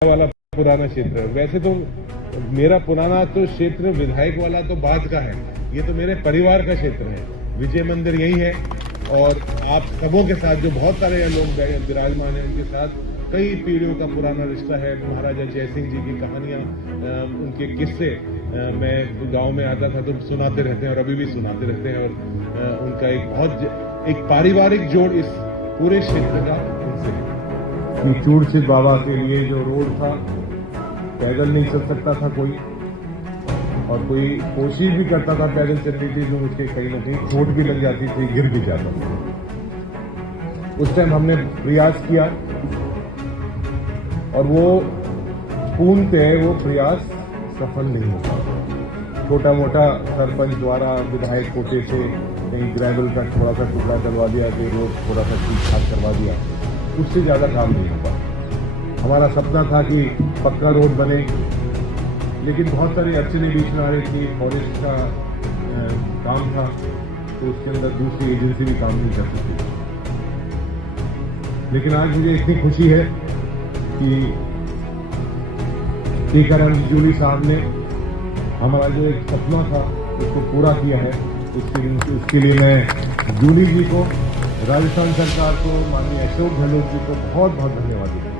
वाला पुराना क्षेत्र है। वैसे तो मेरा पुराना तो क्षेत्र विधायक वाला तो बाद का है, ये तो मेरे परिवार का क्षेत्र है। विजय मंदिर यही है और आप सबों के साथ जो बहुत सारे लोग विराजमान हैं उनके साथ कई पीढ़ियों का पुराना रिश्ता है। महाराजा जयसिंह जी की कहानियां, उनके किस्से मैं गांव में आता था तो सुनाते रहते हैं और अभी भी सुनाते रहते हैं। और उनका एक पारिवारिक जोड़ इस पूरे क्षेत्र का उनसे है। चूड़चित बाबा के लिए जो रोड था, पैदल नहीं चल सकता था कोई, और कोई कोशिश भी करता था पैदल चलने की तो उसके कहीं ना कहीं चोट भी लग जाती थी, गिर भी जाता था। उस टाइम हमने प्रयास किया और वो पूर्णतः वो प्रयास सफल नहीं हो पाता। छोटा मोटा सरपंच द्वारा विधायक कोटे से कहीं ग्रेवल का थोड़ा सा टुकड़ा करवा दिया, कहीं रोड थोड़ा सा ठीक ठाक करवा दिया, उससे ज्यादा काम नहीं हो पाता। हमारा सपना था कि पक्का रोड बने, लेकिन बहुत सारी अड़चनें बीच में आ रही थी। फॉरेस्ट का काम था तो उसके अंदर दूसरी एजेंसी भी काम नहीं कर सकती। लेकिन आज मुझे इतनी खुशी है कि टीकाराम जूली साहब ने हमारा जो एक सपना था उसको पूरा किया है। उसके लिए मैं जूली जी को, राजस्थान सरकार को, माननीय अशोक गहलोत जी को बहुत बहुत धन्यवाद देता हूँ।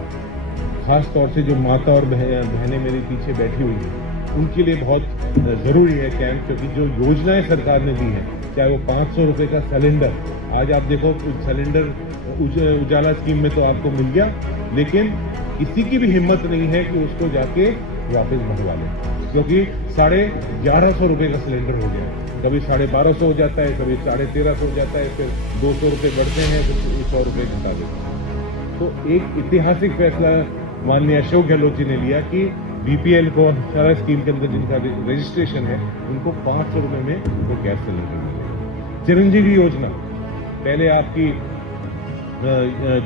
खास तौर से जो माता और बहनें मेरे पीछे बैठी हुई हैं उनके लिए बहुत जरूरी है कैंप, क्योंकि जो योजनाएं सरकार ने दी है, चाहे वो 500 रुपए का सिलेंडर, आज आप देखो सिलेंडर उजाला स्कीम में तो आपको मिल गया, लेकिन किसी की भी हिम्मत नहीं है कि उसको जाके वापस भरवा ले, क्योंकि 1150 रुपए का सिलेंडर हो गया है। कभी 1250 हो जाता है, कभी 1350 हो जाता है, फिर 200 रुपए बढ़ते हैं तो 100 रुपए घटा देते हैं। तो एक ऐतिहासिक फैसला माननीय अशोक गहलोत जी ने लिया कि बीपीएल को सारा स्कीम के अंदर जिनका रजिस्ट्रेशन है उनको 500 रुपए में वो गैस सिलेंडर मिलेगा। चिरंजीवी योजना, पहले आपकी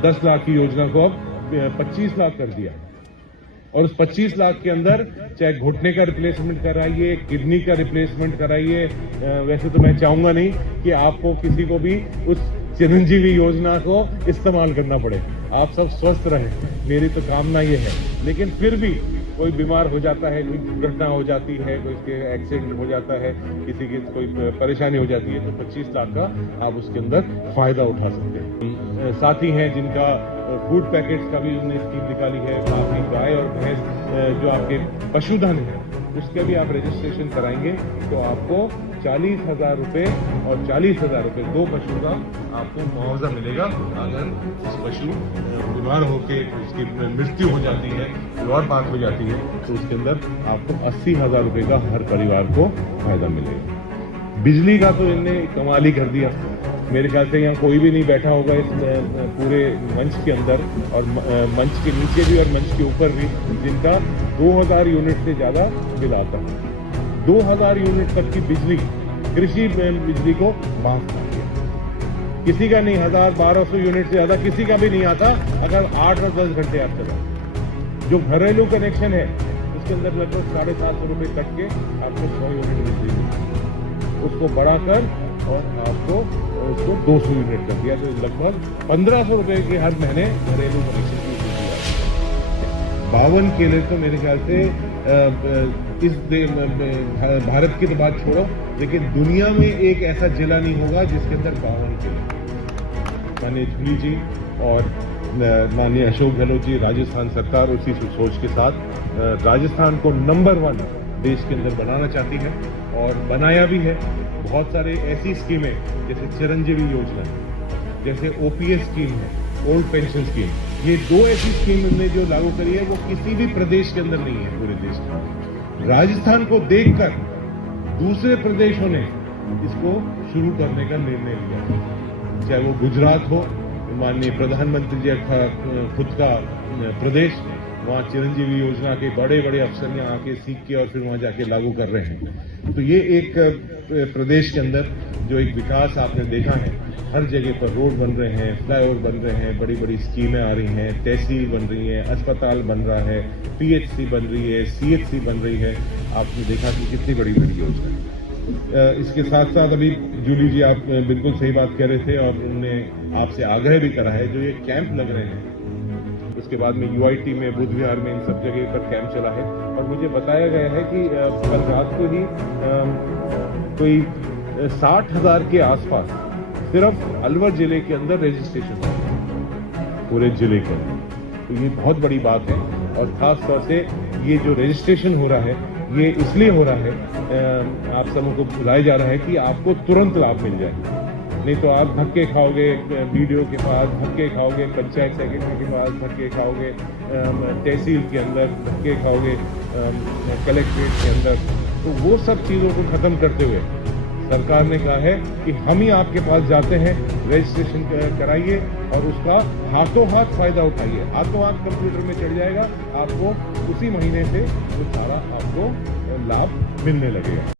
10 लाख की योजना को अब 25 लाख कर दिया, और उस 25 लाख के अंदर चाहे घुटने का रिप्लेसमेंट कराइए, किडनी का रिप्लेसमेंट कराइए। वैसे तो मैं चाहूंगा नहीं कि आपको किसी को भी उस चिरंजीवी योजना को इस्तेमाल करना पड़े, आप सब स्वस्थ रहें, मेरी तो कामना ये है। लेकिन फिर भी कोई बीमार हो जाता है, कोई दुर्घटना हो जाती है, कोई इसके एक्सीडेंट हो जाता है, किसी की कोई परेशानी हो जाती है, तो 25 लाख का आप उसके अंदर फायदा उठा सकते हैं। साथी हैं जिनका फूड पैकेट्स का भी उन्होंने स्कीम निकाली है। आपकी गाय और भैंस जो आपके पशुधन है उसके भी आप रजिस्ट्रेशन कराएंगे तो आपको 40,000 रुपए और 40,000 रुपए 2 पशु का आपको मुआवजा मिलेगा। अगर इस पशु बीमार होकर उसकी मृत्यु हो जाती है, और बात हो जाती है, तो उसके अंदर आपको 80,000 रुपए का हर परिवार को फायदा मिलेगा। बिजली का तो इनने कमाल ही कर दिया। मेरे ख्याल से यहाँ कोई भी नहीं बैठा होगा इस पूरे मंच के अंदर और मंच के नीचे भी और मंच के ऊपर भी जिनका 2000 यूनिट से ज्यादा बिल आता है। 2000 यूनिट तक की बिजली, कृषि बिजली को माफ कर दिया। किसी का नहीं, 1000-1200 यूनिट से ज्यादा किसी का भी नहीं आता अगर 8 और 10 घंटे आप चलाओ। जो घरेलू कनेक्शन है उसके अंदर लगभग 750 रुपए कट के आपको 100 यूनिट बिजली मिलती, उसको बढ़ाकर और आपको उसको 200 यूनिट कर दिया, तो लगभग 1500 रुपए के हर महीने घरेलू कनेक्शन की बिजली आती है। 52 केले तो मेरे ख्याल से इस भारत की तो बात छोड़ो, लेकिन दुनिया में एक ऐसा जिला नहीं होगा जिसके अंदर 52 केले। माननीय जूली जी और माननीय अशोक गहलोत जी, राजस्थान सरकार उसी सोच के साथ राजस्थान को नंबर 1 देश के अंदर बनाना चाहती है और बनाया भी है। बहुत सारे ऐसी स्कीमें जैसे चिरंजीवी योजना, जैसे ओपीएस स्कीम है, ओल्ड पेंशन स्कीम, ये 2 ऐसी स्कीम हमने जो लागू करी है वो किसी भी प्रदेश के अंदर नहीं है पूरे देश में। राजस्थान को देखकर दूसरे प्रदेशों ने इसको शुरू करने का निर्णय लिया, चाहे वो गुजरात हो, माननीय प्रधानमंत्री जी का खुद का प्रदेश, वहाँ चिरंजीवी योजना के बड़े बड़े अफसर यहाँ आके सीख के और फिर वहाँ जाके लागू कर रहे हैं। तो ये एक प्रदेश के अंदर जो एक विकास आपने देखा है, हर जगह पर रोड बन रहे हैं, फ्लाईओवर बन रहे हैं, बड़ी बड़ी स्कीमें आ रही हैं, तहसील बन रही है, अस्पताल बन रहा है, पीएचसी बन रही है, सीएचसी बन रही है। आपने देखा कि कितनी बड़ी बड़ी योजना है। इसके साथ साथ अभी जूली जी आप बिल्कुल सही बात कह रहे थे और उन्होंने आपसे आग्रह भी करा है, जो ये कैंप लग रहे हैं उसके बाद में UIT में, बुध विहार में, इन सब जगह पर कैंप चला है और मुझे बताया गया है कि कल रात को ही कोई 60,000 के आसपास सिर्फ अलवर जिले के अंदर रजिस्ट्रेशन है, पूरे जिले के अंदर। तो ये बहुत बड़ी बात है और खास तौर से ये जो रजिस्ट्रेशन हो रहा है ये इसलिए हो रहा है, आप सबों को बुलाया जा रहा है कि आपको तुरंत लाभ मिल जाए। नहीं तो आप धक्के खाओगे, BDO के पास धक्के खाओगे, पंचायत सेक्रेटरी के पास धक्के खाओगे, तहसील के अंदर धक्के खाओगे, कलेक्ट्रेट के अंदर। तो वो सब चीज़ों को खत्म करते हुए सरकार ने कहा है कि हम ही आपके पास जाते हैं, रजिस्ट्रेशन कराइए और उसका हाथों हाथ फायदा उठाइए। हाथों हाथ कंप्यूटर में चढ़ जाएगा, आपको उसी महीने से वो सारा आपको लाभ मिलने लगेगा।